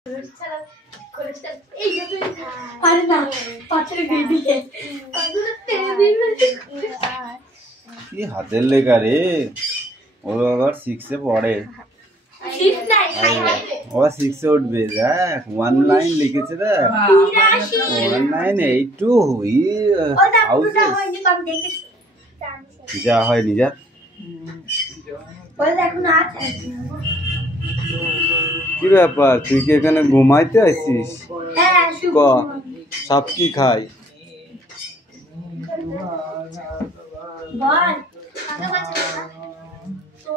কি হাতের লেখা রে, ও আবার 6 এ পড়ে, ওরা 6 এ উঠবে। দেখ 1 লাইন লিখেছে, দেখ 1982 যা হয়নি যা। কি ব্যাপার, তুই কি এখানে ঘুমাইতে আসছিস? ক সাপ কি খায়?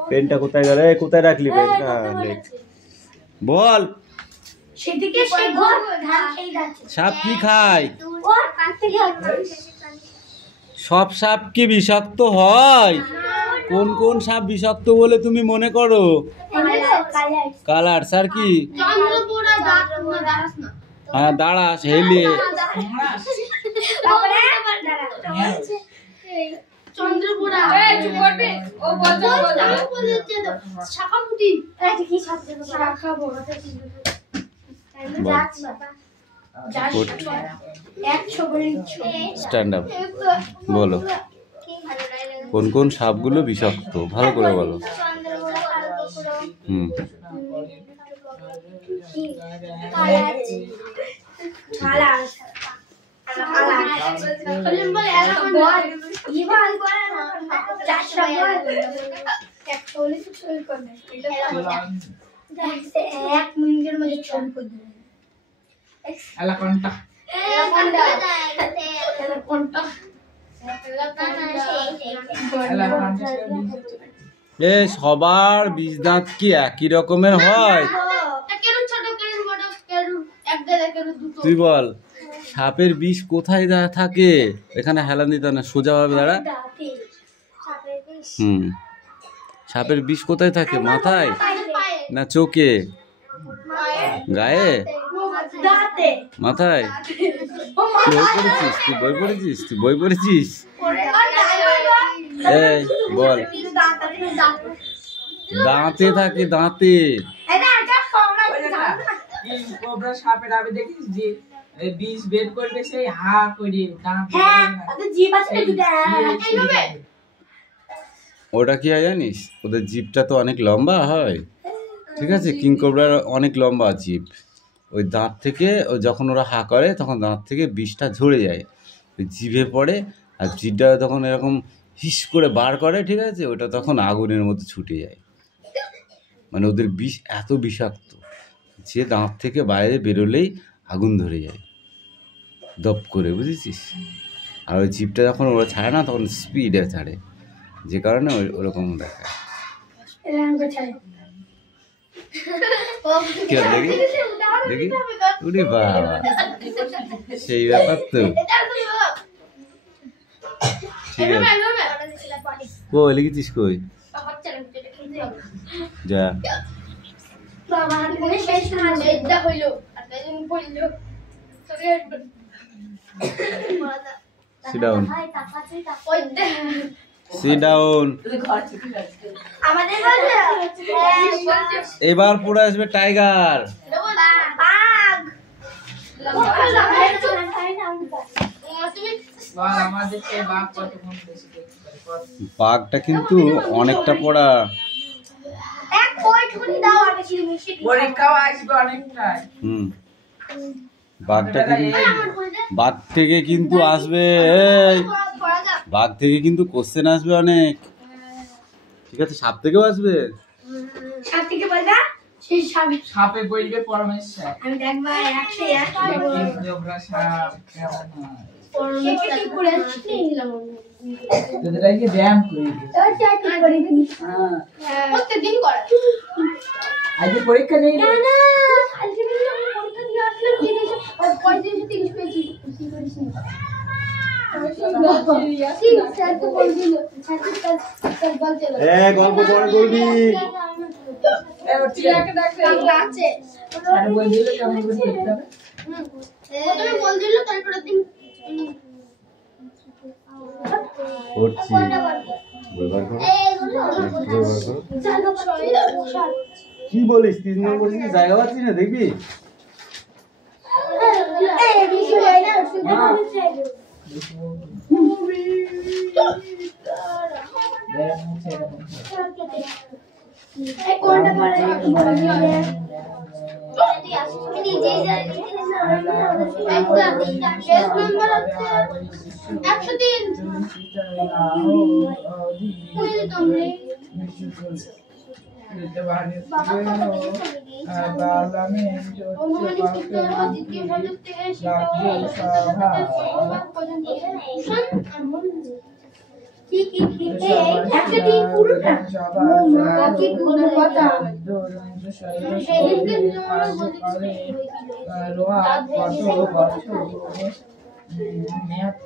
পেনটা কোথায় গেল? কোথায় রাখলি পেনটা? বল। সাপ কি খায়? সব সাপ কি বিষাক্ত হয়? কোন কোন সাপ বিষাক্ত বলে তুমি মনে করো? কালার স্যার কি? হ্যাঁ দাঁড়াস হেলে। স্ট্যান্ড আপ বলো, কোন কোন সাপগুলো বিষাক্ত ভালো করে বলো। এক মিনিটের মধ্যে ছবি করে দেবে। সবার বিষ দাঁত কি একই রকমের হয়? তুই বল সাপের বিষ কোথায় থাকে? এখানে হেলান দিতে না, সোজা ভাবে দাঁড়া। সাপের বিষ কোথায় থাকে? মাথায় না চোখে? গায়ে? মাথায়? বই পড়েছিস তুই? বই পড়েছিস তুই? বই পড়েছিস? এই বল। দাঁতে থাকে, দাঁতে। ওটা কি হয় জানিস? ওদের জিভটা তো অনেক লম্বা হয়, ঠিক আছে? কিংকবরার অনেক লম্বা জিভ। ওই দাঁত থেকে যখন ওরা হা করে তখন দাঁত থেকে বিষটা ঝরে যায়, ওই জিভে পড়ে। আর জিভটা তখন এরকম হিস করে বার করে, ঠিক আছে? ওটা তখন আগুনের মতো ছুটে যায়। মানে ওদের বিষ এত বিষাক্ত যে দাঁত থেকে বাইরে বেরোলেই আগুন ধরে যায় দপ করে, বুঝেছিস? আর ওই জিভটা যখন ওরা ছাড়ে না তখন স্পিডে ছাড়ে, যে কারণে ওরকম দেখায়। দেখি দেখি, উরে বাবা, সেই ব্যাপার তো। ঠিক আছে, কই লিখেছিস? কই যা। Sit down. Sit down. এবার পুরো আসবে টাইগার। বাঘটা কিন্তু অনেকটা পড়া। বাঘটা বাঘ থেকে কিন্তু আসবে, বাঘ থেকে কিন্তু কোশ্চেন আসবে অনেক, ঠিক আছে? সাপ থেকেও আসবে। সাপ থেকে বলবা সেই সাপে বলবে পরমেশ্বর। আমি দেখবা 101 জোবরা সাপ কেমন হয় সেটা করে নিলাম। তোদেরকে ব্যায়াম করে দিই, চাকরি করে দিই। হ্যাঁ প্রত্যেকদিন করে। আজকে পরীক্ষা নেই না? না আজকে পরীক্ষা দিয়ে আসলাম, দিন এসে আর 35 30 পেয়েছি। কি করিস না? গল্প পরে বলবি। কি বলিস? 3 নম্বর জায়গা পাচ্ছি না, দেখবি?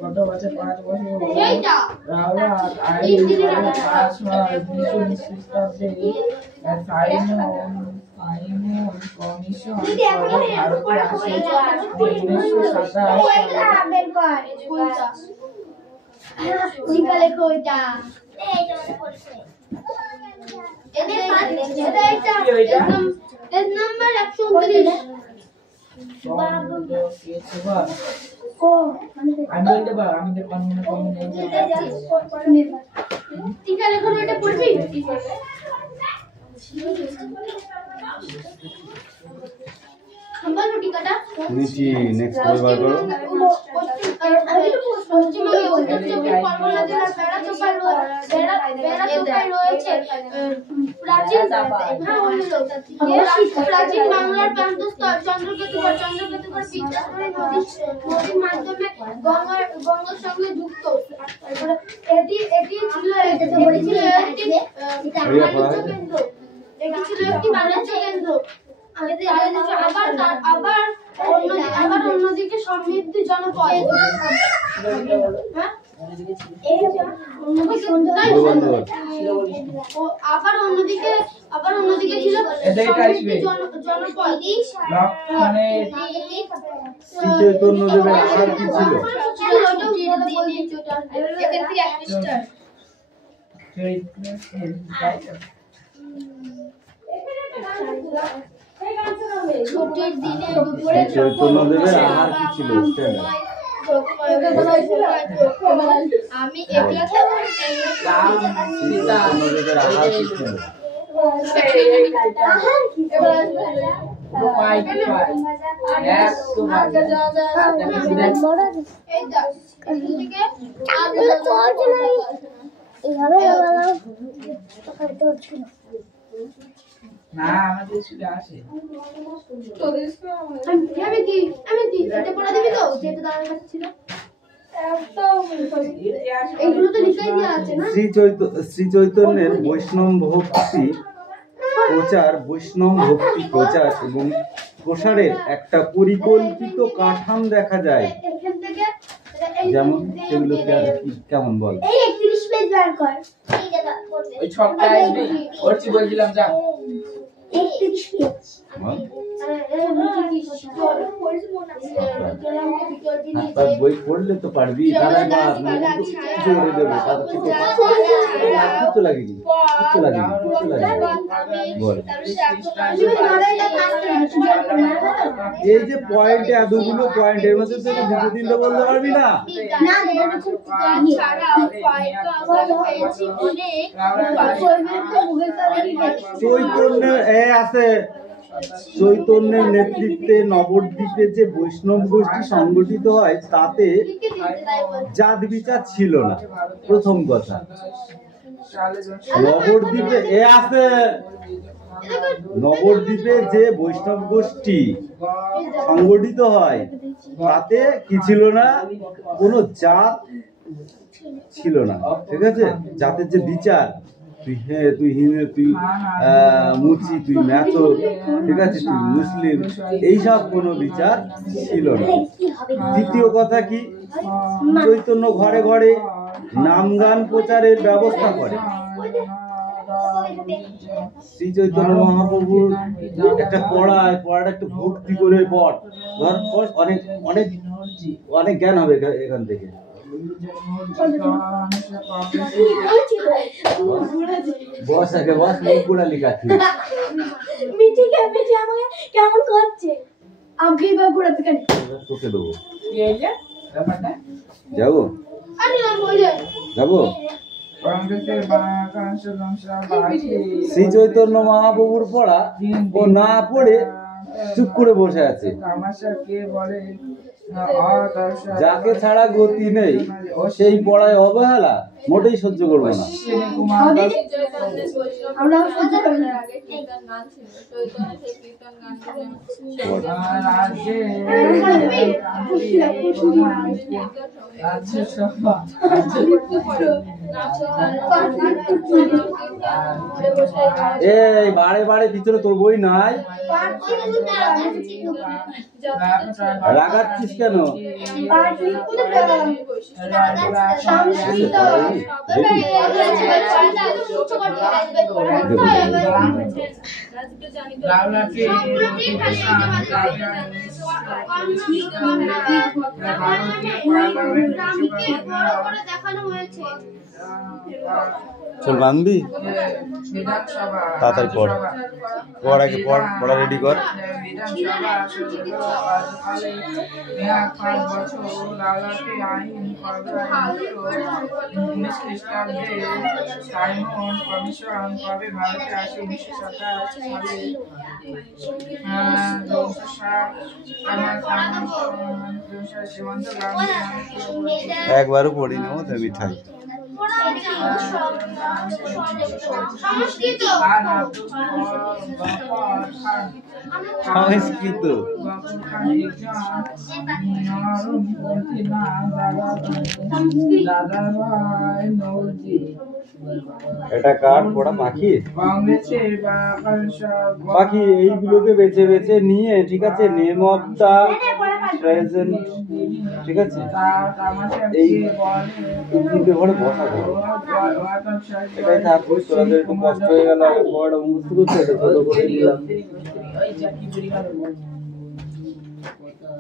কত বছর 5 বছর রাওয়া আইন 5 মাস 1919 খ্রিস্টাব্দে কমিশন ভারতে আসে 1927 আমি বলতে পারবো আমি তো টিকা লেখো এটা পড়বি সম্বন্ধ টিকাটা নিচি নেক্সট কবে বার করো প্রাচীন বাংলার প্রান্তস্থল চন্দ্রকেতুগড় নদীর মাধ্যমে গঙ্গার সঙ্গে যুক্ত। এটি ছিল একটি বাণিজ্য কেন্দ্র। আবার অন্যদিকে সমৃদ্ধি জনপদ। আবার অন্যদিকে ছিল জনপদ। চৈতন্যদেবের আহার কি ছিল? চৈতন্যদেবের আহার কি ছিল? আমি চৈতন্যদেবের আহার কি ছিল? না আমাদের স্কুলে আসে এটা পড়া দিবি তো যেটা দাঁড়ার কাছে ছিল এগুলো তো লিখাই দেওয়া আছে না। শ্রী চৈতন্যের বৈষ্ণব ভক্তি প্রচার এবং প্রসারের একটা পরিকল্পিত কাঠাম দেখা যায়। যেমন সেগুলো কেমন বল? এই 31 পেজ বার কর। ওই ছকটা আসবে ওরছি বলছিলাম যা 31 পেজ বই পড়লে তো পারবি। জোরে দেবো কিচ্ছু লাগেনি বল। এই যে পয়েন্ট এতগুলো পয়েন্ট এর মধ্যে তুই দুটো তিনটে বলতে পারবি না? চৈতন্যের নেতৃত্বে নবদ্বীপে যে বৈষ্ণব গোষ্ঠী সংগঠিত হয় তাতে জাত বিচার ছিল না। প্রথম কথা, নবদ্বীপে যে বৈষ্ণব গোষ্ঠী সংগঠিত হয় তাতে কি ছিল না? কোনো জাত ছিল না। ঠিক আছে, জাতের যে বিচার তুই হিন্দু, তুই মুচি, তুই ম্যাথর, ঠিক আছে, তুই মুসলিম, এইসব কোনো বিচার ছিল না। দ্বিতীয় কথা কি, চৈতন্য ঘরে ঘরে নাম গান প্রচারের ব্যবস্থা করে। শ্রী চৈতন্য মহাপ্রভুর একটা পড়াটা একটু ভক্তি করে পড়, অনেক অনেক অনেক জ্ঞান হবে এখান থেকে। বস আগে বস, পুরা লিখাচ্ছি। কেমন করছে? আমি বা পুরা থেকে তোকে দেবো। ব্যাপারটা যাবো আরে না বলে যাবো কংগ্রেসের বাংলাদেশ ধ্বংসবাসী শ্রী চৈতন্য মহাপ্রভুর পড়া ও না পড়ে চুপ করে বসে আছে। তামাশাকে বলে যাকে ছাড়া গতি নেই সেই পড়ায় অবহেলা মোটেই সহ্য করবো না। অশ্বিনী কুমার আমরা সহ্য করি না রাজ্যে রাজ্য সভা এই বাড়ে বাড়ে ভিতরে তোর বই নাই, রাগাচ্ছিস কেন? দেখানো হয়েছে চল বান্ধবি বিধানসভা তাড়াতাড়ি পড়, পড় আগে পড়, পড়া রেডি কর। বিধানসভা কালে মেয়াদ 5 বছর লালাকে আইন উনিশ খ্রিস্টাব্দে সাইমন কমিশন কবে ভারতে আসে 1927 সালে সীমান্ত একবারও পড়ি নেবো তো মিঠাই। সংস্কৃত সংস্কৃত এটা কার পড়া? পাখি পাখি এইগুলোকে বেছে বেছে নিয়ে, ঠিক আছে, নেম অফ দা প্রেজেন্ট, ঠিক আছে, এই তিনটে ঘরে বসা যাবে। এটাই থাকবে, তোদের একটু কষ্ট হয়ে গেল পড়াটা মুখস্থ করতে, এটা ছোট করে দিলাম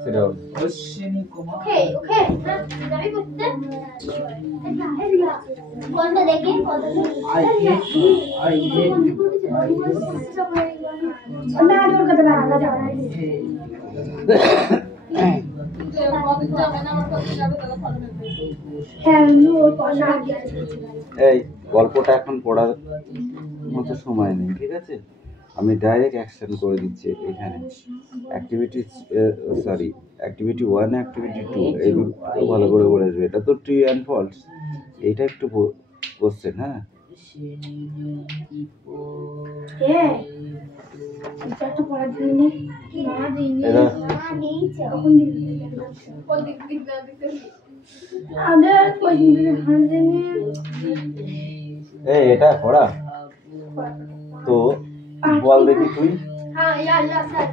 সেটাও। অশ্বিনী কুমার ওকে ওকে যাবি করতে কোনটা দেখি I hate না তোর কথা না যাবে হ্যাঁ ওর পয়সা এই গল্পটা এখন পড়ার মতো সময় নেই, ঠিক আছে, আমি ডাইরেক্ট অ্যাকশন করে দিচ্ছি এখানে। অ্যাক্টিভিটি অ্যাক্টিভিটি 1 অ্যাক্টিভিটি 2 এই দুটো ভালো করে বলে দেবে। এটা তো ট্রু অ্যান্ড ফলস, এইটা একটু কোশ্চেন। হ্যাঁ হ্যাঁ এটা পড়া দিইনি না দিইনি এটা এখন দিই কোন দিক দিতে আদার কোন দিনে এটা পড়া তো বল দেখি তুই। হ্যাঁ ইয়া স্যার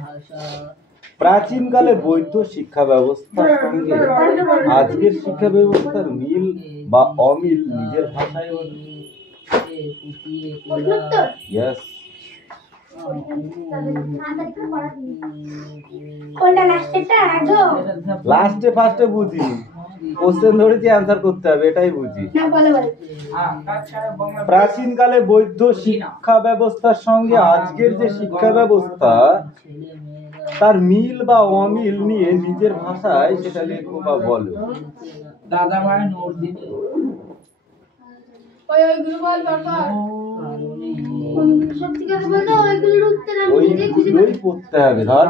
প্রাচীনকালে বৈধ শিক্ষা ব্যবস্থার সঙ্গে আজকের শিক্ষা ব্যবস্থার মিল বা অমিল নিজের ভাষায় বলো। ইয়েস কোনটা লাস্টেরটা আগে লাস্টে ফার্স্টে বুঝিনি, কোশ্চেন ধরেছি অ্যান্সার করতে হবে, এটাই বুঝি। না বলে বলে প্রাচীনকালে বৈধ শিক্ষা ব্যবস্থার সঙ্গে আজকের যে শিক্ষা ব্যবস্থা তার মিল বা অমিল নিয়ে নিজের ভাষায় সেটা লেখো বা বলো। দাদা মায়ের নোট দিন ওইগুলো বল বাবা সত্যি কথা বলতে ওইগুলোর উত্তর আমি নিজে খুঁজে ওইগুলোই পড়তে হবে। ধর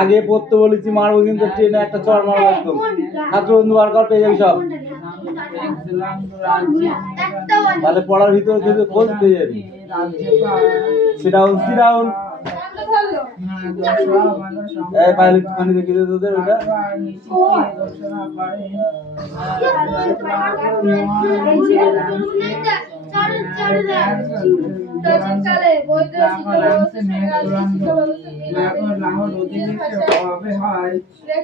আগে পড়তে বলেছি মারবো কিন্তু ট্রেনে একটা চড় মারবো একদম। ছাত্র বন্ধু ওয়ার্কআউট পেয়ে যাবি সব, তাহলে পড়ার ভিতরে কিন্তু খোঁজ পেয়ে যাবি। সিডাউন সিডাউন এই পাইলট মানে দেখি তোদের ওটা প্রাচীনকালে বৈধ লাহোর অধিবেশন কবে হয়?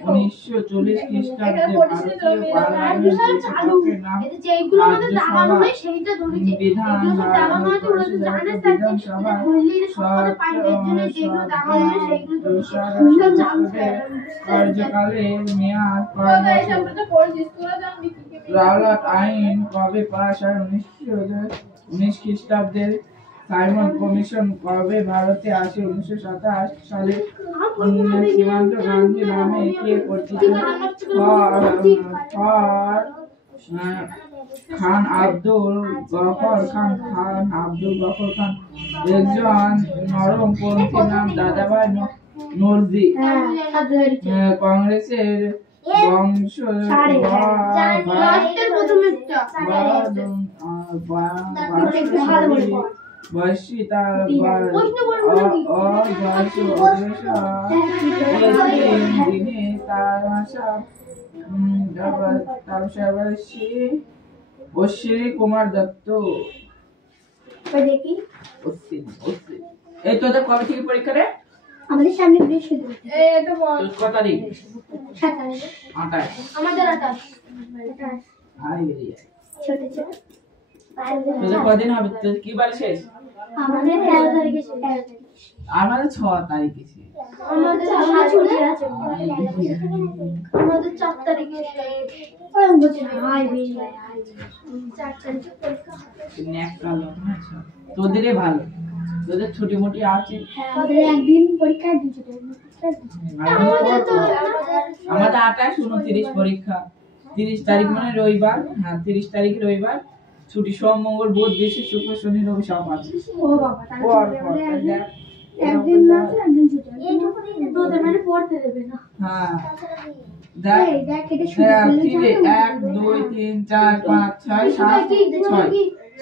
1940 খ্রিস্টাব্দে ভারতীয় পার্লামেন্টের নাম যেগুলো আমাদের দাবানো নেই সেইটা ধরেছে, এগুলো সব দাবানো আছে ওরা তো জানে স্যার যে ধরলেই সবকটা পাইবে, এর জন্য যেগুলো দাবানো নেই সেইগুলো ধরেছে সব জানছে। কার্যকালের মেয়াদ 5 বছর। রাওলাট আইন কবে পাস হয়? 1919 খ্রিস্টাব্দে সাইমন কমিশন কবে ভারতে আসে? 1927 সালে। সীমান্ত গান্ধী নামে কে পরিচিত? খান আব্দুল গফর খান। একজন নরমপন্থী নাম দাদাভাই নরজি। কংগ্রেসের বংশ বয়সী তার দিনে তার ভাষা অশ্বিনী কুমার দত্ত। এই তোদের কবে থেকে পরীক্ষা রে? আমাদের সামনে বৃহস্পতিবার। এটা বল কত তারিখ? 27। 28। আমাদের 28। আই বেরিয়ে ছোট ছোট। তোদের কদিন হবে? তোদের কি বার শেষ? আমাদের 13 তারিখে শেষ। 13 তারিখ। আমাদের 6 তারিখে শেষ। আমাদের সামনে ছুটি আছে। আমাদের 4 তারিখে শেষ। ওই বুঝি না আই বেরিয়ে 4 তারিখে পরীক্ষা হবে। নেক্সট কাল না সব। তোদেরই ভালো। তোদের ছুটি মুটি আছে। আমাদের একদিন পরীক্ষা দিন ছুটি। আমাদের 28 29 পরীক্ষা। 30 তারিখ মানে রবিবার। হ্যাঁ 30 তারিখ রবিবার ছুটি। সোম মঙ্গল বুধ বৃহস্পতি শুক্র শনি রবি সব আছে। ও বাবা তাহলে একদিন মাত্র একদিন ছুটি। এইটুকু দিন তোদের মানে পড়তে দেবে না। হ্যাঁ দেখ দেখ এটা ছুটি বললে 1 2 3 4 5 6 7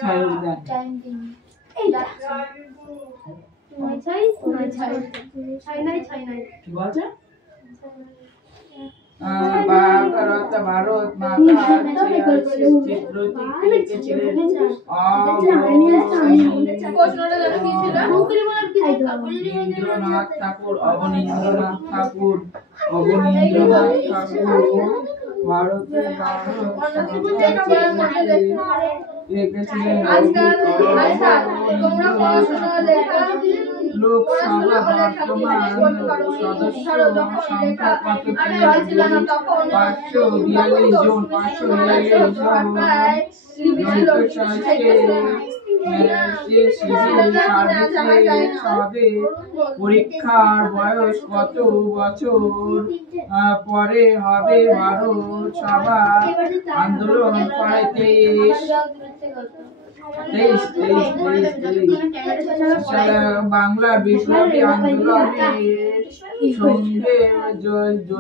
6 দেখ টাইম দিন। এই দেখ 6 কি বলছে? ভারত মাতা রবীন্দ্রনাথ ঠাকুর অবনীন্দ্রনাথ ঠাকুর ভারতের লোকসভা বর্তমান সদস্য সংখ্যা কত? 542 জন। 542 জন। পরীক্ষার বয়স কত বছর পরে হবে? ভারত সভা আন্দোলন করে 23 বাংলা বিপ্লবী আন্দোলনের সঙ্গে জড়িত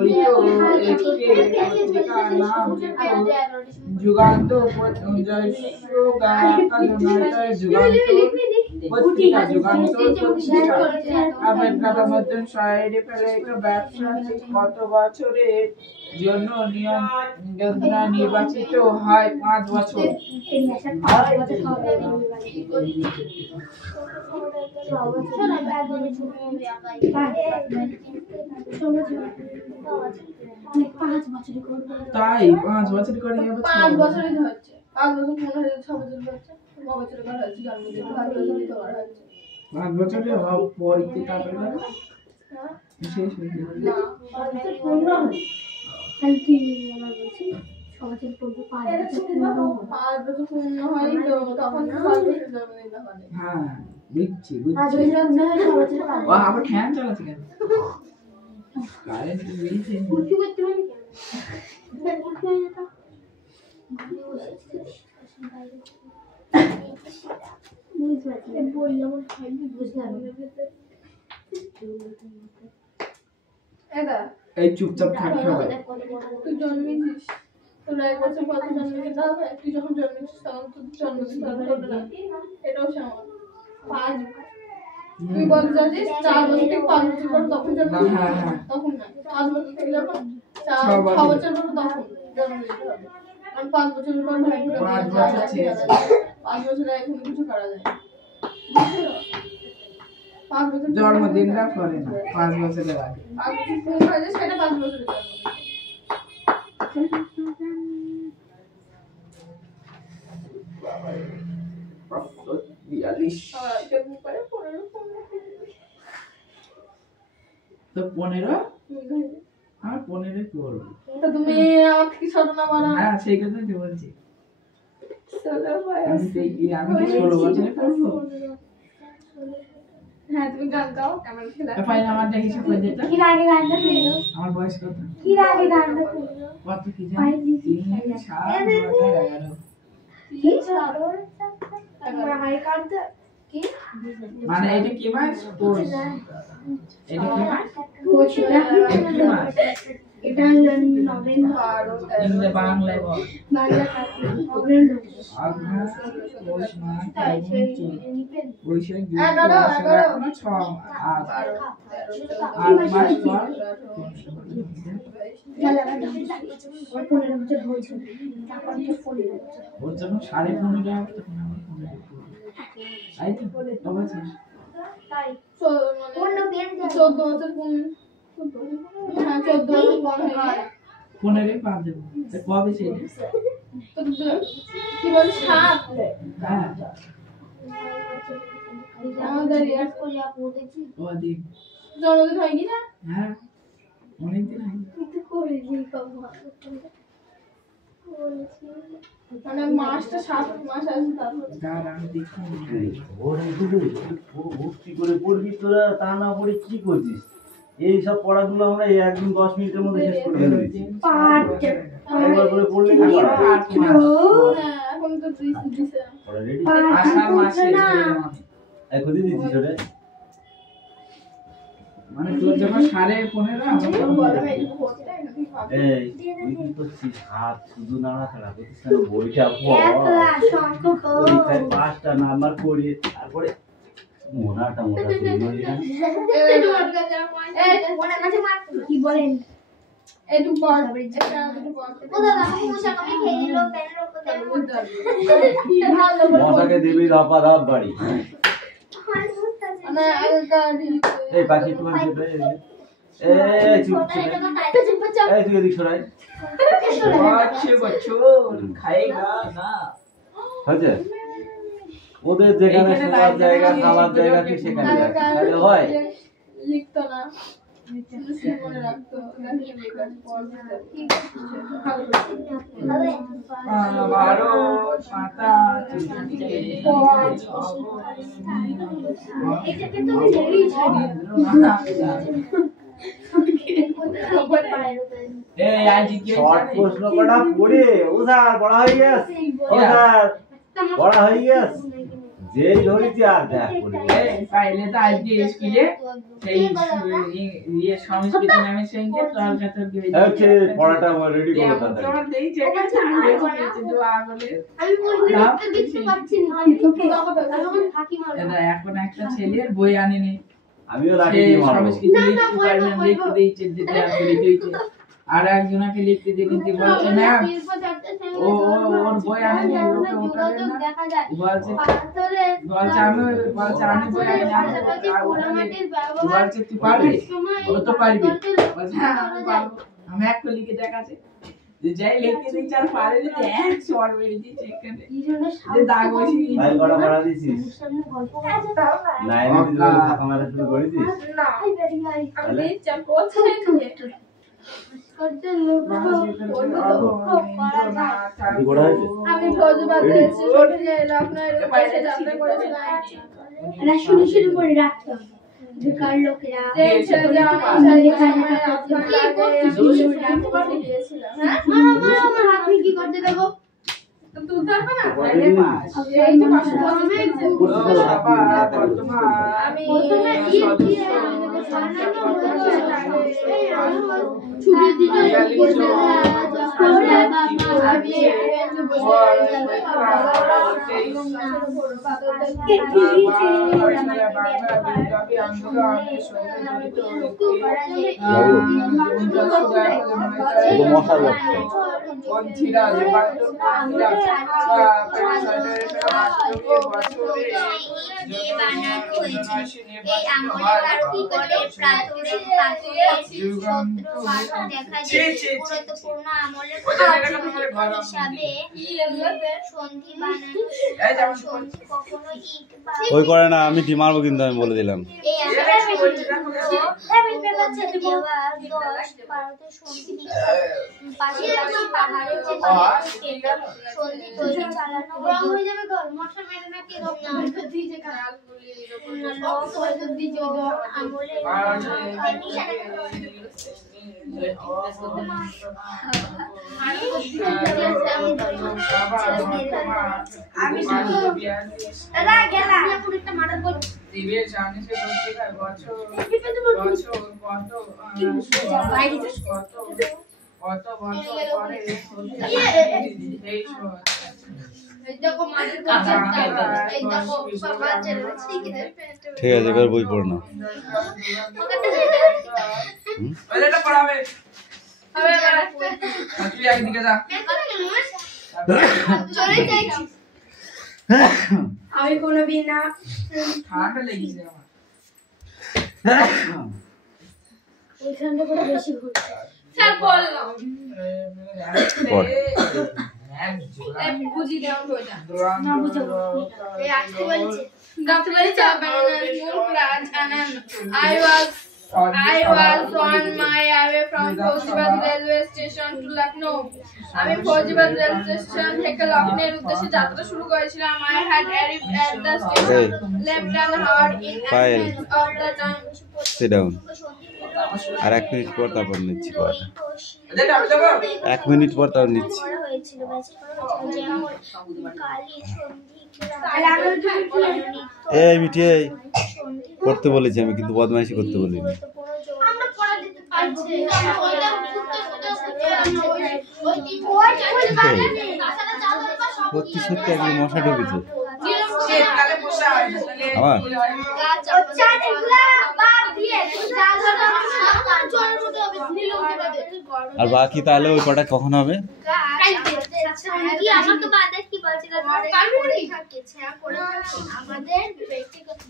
একটি পত্রিকার নাম যুগান্তর ব্যবসা কত বছরের জন্য নির্বাচিত হয়? 5 বছর। তাই 5 বছর করে 5 বছরই হচ্ছে। 5 বছর মনে হয় 6 বছর হচ্ছে। 9 বছর করে হচ্ছে জন্মদিন 5 বছরই তো আর হচ্ছে। 5 বছরে পরীক্ষা তারপরে শেষ হয়ে যাবে না 15 হয়। তাহলে কি আমরা বলছি 6 বছর পর্যন্ত 5 বছর পূর্ণ 5 বছর পূর্ণ হয় তো তখন 5 বছর জন্মদিন হবে। হ্যাঁ বুঝছি 5 বছর পূর্ণ হয় 6 বছর ও আবার ফ্যান চালাচ্ছে কেন? কারেন্ট বেরিয়েছে। উঁচু করতে পারি কেন? উঁচু হয়ে যেত। বললাম বুঝলাম। এটা এই চুপচাপ থাকতে হবে। তুই জন্মেছিস তোর 1 বছর পর জন্মদিন হবে। তুই যখন জন্মেছিস তখন তোর জন্মদিন হবে না। এটাও সমান 5। তুই বল যাচ্ছিস 4 বছর থেকে 5 বছর পর তখন জন্মদিন হ্যাঁ, হ্যাঁ। তখন না 5 বছর থেকে যখন 6 6 বছর। বছর পর তখন জন্মদিন হবে। আর 5 বছর পর ভাই 5 বছর শেষ। 5 বছরে এখন কিছু করা যায় না। 5 বছর জন্মদিনটা করে না 5 বছরের আগে। 5 বছর পূর্ণ হয়ে যায় সেটা 5 বছরের জন্মদিন। 42 তো 15 আর 15 করব। তো তুমি আমার থেকে ছোট না বড়? হ্যাঁ সেই কথাই তো বলছি। ছোট ভাই আমি কি 16 বছরে করব? হ্যাঁ তুমি গান গাও আমার খেলা পাইলে আমার দেখি হিসাব করে দিতে কি রাগে গানটা শুনলো আমার বয়স কত কি রাগে গানটা শুনলো কত কি জানি 3 7 2011 কি সারোর আমার কার্ডটা কি মানে এটা কি মাস কোর্স এটা কি মাস কোচিটা এটা কি মাস এটা নভেম্বর ইংরেজি বাংলায় বল বাংলা কার্ড নভেম্বর আগস্ট পৌষ মাস বৈশাখ জ্যৈষ্ঠ 11 আষাঢ় 8 মাস পর ওর জন্য 15.5 টাকা তখন আমার ফোনে তাই তো অবশ্যই অন্য পেন 14 বছর কোন হ্যাঁ 14 বছর কোন হয় 15 পা দেবো তা কবে সেটা তো কি বল 7 হ্যাঁ আমাদের ইয়ার করে আপু দেখি ও দিন জন্মদিন হয় কি না হ্যাঁ অনেকদিন আগে কিন্তু করে দিই কম মানে মাসটা 7 মাস আছে তারপর দাঁড়া আমি দেখি ওরে দুটো ভর্তি করে পড়বি তোরা, তা না পড়ে কি করছিস? এই সব পড়াগুলো আমরা এই একদিন 10 মিনিটের মধ্যে শেষ করে দিয়েছি। পাট একবার করে পড়লে কি করা? হ্যাঁ এখন তো তুই দিছে পড়া রেডি? আষাঢ় মাসে এখন দিয়ে দিচ্ছিস ওরে? মানে তোর যখন 15.5 আমার বলে ভাই পড়তে নাকি ভাবে এই তুই কি করছিস? হাত শুধু নাড়াচাড়া করছিস না, বইটা একলা শঙ্খ পরীক্ষায় 5টা নাম্বার করিয়ে তারপরে মোনাটা মোটা তৈরি করি না। কি বলেন একটু পড় এটা একটু পড় ও দাদা মশা কবে খেয়ে নিল প্যানের উপর দেব মশাকে দিবি ধাপা ধাপ বাড়ি। না আগেকার এই পাখি একটু এই চুপ ছেলে। এই তুই এদিক সরাই। বছর খাইগা না হয়েছে? ওদের যেখানে শোয়ার জায়গা খাওয়ার জায়গা তুই সেখানে যাস, তাহলে হয়? লিখতো না শুধু সে মনে রাখতো দেখি লেখার পর বারো পাতা এটাকে তো ঝেড়েই ছাড়ি এই আজ কি শর্ট প্রশ্ন কটা পড়ে ও স্যার পড়া হয়ে গেছে, ও স্যার পড়া হয়ে গেছে, যেই ধরেছি আর দেখ পড়বে। পাইলে তো আজকে স্কুলে সেই ইয়ে সংস্কৃত নামে সেইকে তর্কাতর করে ওকে পড়াটা রেডি করো তোমরা তাড়াতাড়ি। দেই চেকা চাকরি করেছে দোয়া বলে আমি বলতে দেখতে পাচ্ছি না তোকে এখন ফাঁকি মারো এটা এখন একটা ছেলের বই আনেনি আমিও সে লাঠি দিয়ে মারবো। সংস্কৃত লিখতে দিয়েছে যেটা করে দিয়েছে আর একজনকে লিখতে দিয়ে নিতে বলছে ম্যাম ওর বই আনেনি ওকে ওঠাবে না দেখা যায় বলছে পাথরের বলছে আমি বই আনি বলছে তুই পারবি ও তো পারবি বলছে হ্যাঁ আমি পারবো আমি একটা লিখে দেখাচ্ছি যে যাই লিখতে দিচ্ছে আর পারে না এক শর্ট মেরে দিচ্ছে এখানে যে দাগ বসে ভাই কটা পড়া দিছিস? সামনে গল্প নাইনে দিদি বলে ফাঁকা মারা শুরু করে দিস? না আমি দিচ্ছি কোথায় থেকে করতে লোক কি করা হয়েছে? আমি ফৌজবাদ পেয়েছি সত্যি এলো আপনার কাছে যাত্রা করেছিলাম না শুনে শুনে করে রাখতে হবে বেকার লোকেরা যে ছেলে যে আমি লেখায় আপনার আগে দিয়েছিলাম হ্যাঁ আমার হাতে কি করতে দেবো তো তুই থাকবে না পড়লে পাস এই যে পাশে আমি প্রথমে ঈদ দিয়ে ছুটি দিতে এই আমলের আর কি করে প্রাচীন গুরুত্বপূর্ণ আমলের হিসাবে সন্ধি বানানো সন্ধি কখনো ইট বা ওই করে না, আমি কি মারবো কিন্তু আমি বলে দিলাম। এই আমলের দেওয়া 10 ভারতের সন্ধি পাশাপাশি পাহাড়ে যে সন্ধি তৈরি চালানো রং হয়ে যাবে ঘর মশা মেরে নাকি রং না দিয়ে যে কাল রং তো দিয়ে যে আমলে আমি দাদা গেলা পুরো একটা মার্ডার কর দিবের সামনে সে বসে খায় বছর কত পরে এই দেখো মার্ডার করছে এই দেখো বাবা চলে ঠিক আছে ঠিক আছে এবার বই পড়ো না ওইটা পড়াবে তুই একদিকে যা চলে যাচ্ছি আমি কোনো বিনা ঠান্ডা লেগেছে আমার ওইখানটা করে বেশি ঘুরছে স্যার বললাম পড় বুঝি দেওয়া হয়ে যায় না বুঝো এই আসতে বলছে Dr. Melissa Bananas Moonraj and I was on my way from Fauziabad railway station to Lucknow. আমি ফৌজিবাদ রেল স্টেশন থেকে লখনউর উদ্দেশ্যে যাত্রা শুরু করেছিলাম। I had arrived at the station left and hard in advance of the time. Sit down আর 1 minute পর তারপর নিচ্ছি পড়াটা এটা আমি দেবো 1 মিনিট পর তারপর নিচ্ছি করা হয়েছিল ব্যাচে করা হয়েছিল যেমন কালী সন্ধি এই মিটি এই পড়তে বলেছি আমি কিন্তু বদমাইশি করতে বলিনি আমরা পড়া দিতে পারছি ওইটা সত্যি সত্যি একদম মশা ঢুকেছে শীতকালে বসা হয় না আমার আর বাকি তাহলে ওই কটা কখন হবে কি আমার তো বাদে কি বলছিল আমাদের বাবা পড়েছে মানে ঠিক আছে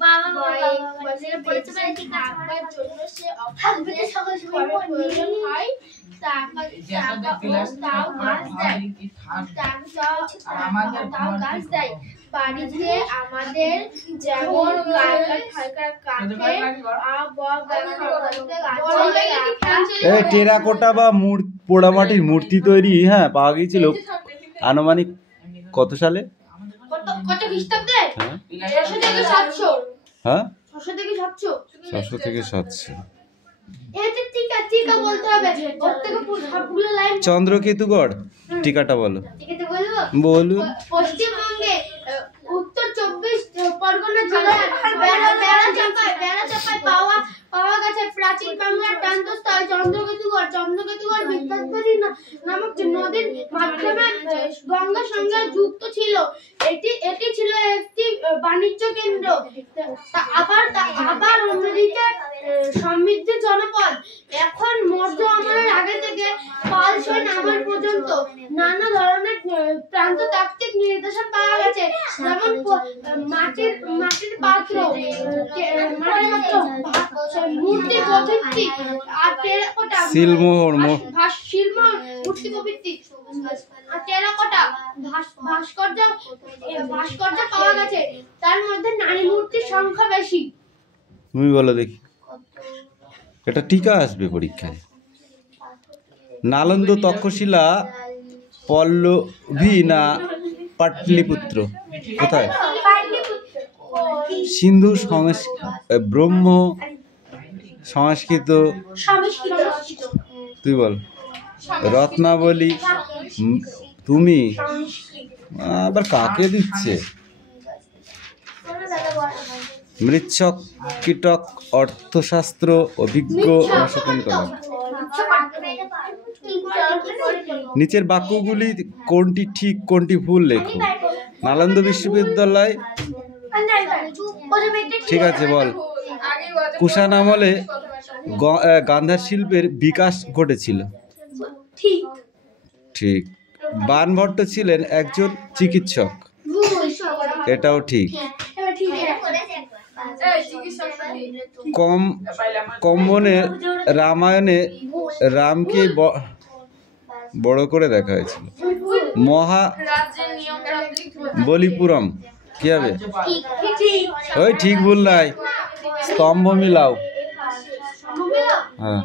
বাড়িতে আমাদের যেমন এই টেরাকোটা বা পোড়ামাটির মূর্তি তৈরি হ্যাঁ পাওয়া গিয়েছিল আনুমানিক কত সালে কত খ্রিস্টাব্দে হ্যাঁ 600 থেকে 700 হ্যাঁ 600 থেকে 700 600 থেকে 700 এটা ঠিক বলতে হবে ওর থেকে সবগুলো লাইন চন্দ্রকেতুগড় টিকাটা বলো ঠিক আছে বলবো বলুন পশ্চিমবঙ্গে উত্তর 24 পরগনা জেলার বেড়াচাপায় পাওয়া গেছে প্রাচীন বাংলার প্রান্তস্থল চন্দ্রকেতুগড় বিদ্যাধরী নামক নদীর মাধ্যমে গঙ্গার সঙ্গে যুক্ত ছিল। এটি ছিল একটি বাণিজ্য কেন্দ্র আবার অন্যদিকে সমৃদ্ধ জনপদ। এখন মধ্য আমলের আগে থেকে পাল সৈন্য আমল পর্যন্ত নানা ধরনের প্রান্ততাত্ত্বিক নিদর্শন পাওয়া গেছে, যেমন মাটির পাত্র, মূর্তি প্রভৃতি আর টেরাকোটা সিলমোহর মূর্তি প্রভৃতি আর টেরাকোটা ভাস্কর্য পাওয়া গেছে। তার মধ্যে নারী মূর্তির সংখ্যা বেশি। তুমি বলো দেখি এটা টিকা আসবে পরীক্ষায়। নালন্দ তক্ষশিলা পল্লবী না পাটলিপুত্র কোথায়? সিন্ধু ব্রহ্ম সংস্কৃত তুই বল। রত্নাবলী তুমি আবার কাকে দিচ্ছে? মৃচ্ছক কীটক অর্থশাস্ত্র অভিজ্ঞ অনুশোচন করা। নিচের বাক্যগুলি কোনটি ঠিক কোনটি ভুল লেখো। নালন্দ বিশ্ববিদ্যালয় ঠিক আছে বল। কুষাণ আমলে গান্ধার শিল্পের বিকাশ ঘটেছিল ঠিক। বাণভট্ট ছিলেন একজন চিকিৎসক এটাও ঠিক। কম্বনের রামায়ণে রামকে বড় করে দেখা হয়েছিল। বলিপুরম কি হবে? ওই ঠিক ভুল নাই, স্তম্ভ মিলাও। হ্যাঁ